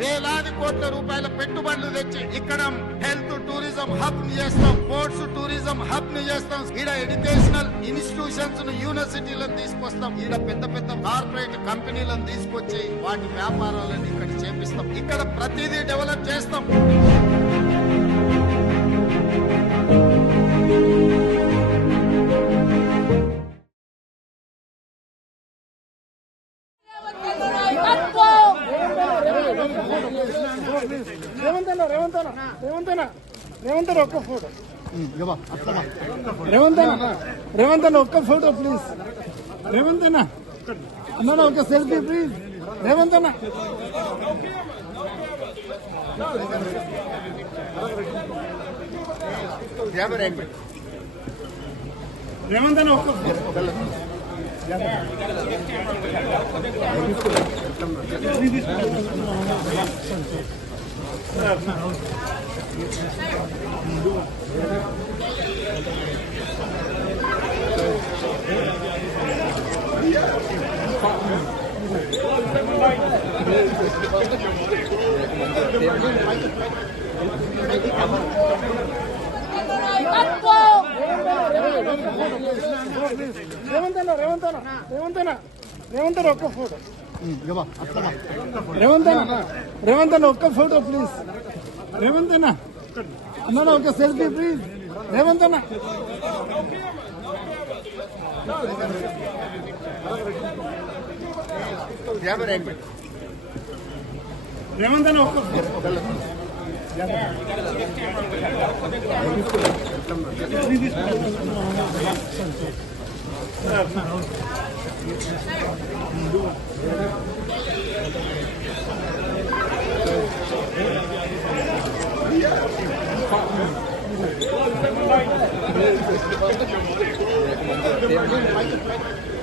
వేలాది కోట్ల రూపాయల పెట్టుబడులు తెచ్చి ఇక్కడ హెల్త్ టూరిజం హబ్ ని చేస్తాం, స్పోర్ట్స్ టూరిజం హబ్ ని చేస్తాం, ఈడ ఎడ్యుకేషనల్ ఇన్స్టిట్యూషన్స్ ను యూనివర్సిటీలను తీసుకొస్తాం, ఈడ పెద్ద పెద్ద కార్పొరేట్ కంపెనీలను తీసుకొచ్చి వాటి వ్యాపారాలను ఇక్కడ చేపిస్తాం, ఇక్కడ ప్రతిదీ డెవలప్ చేస్తాం. రేవంత్ ఒక్క ఫోటో రేవంత్ ఒక్క ఫోటో ప్లీజ్. రేవంత్ అన్న ఒక సెల్ఫీ ప్లీజ్. రేవంత్ రేవంత్ ఒక్క రేవంత్ ఒక్క ఫోటో రేవంత్ ఒక్క ఫోటో ప్లీజ్. రేవంత్ అన్న ఒక సెల్ఫీ ప్లీజ్. రేవంత్ రేవంత్ ఒక్క Thank you.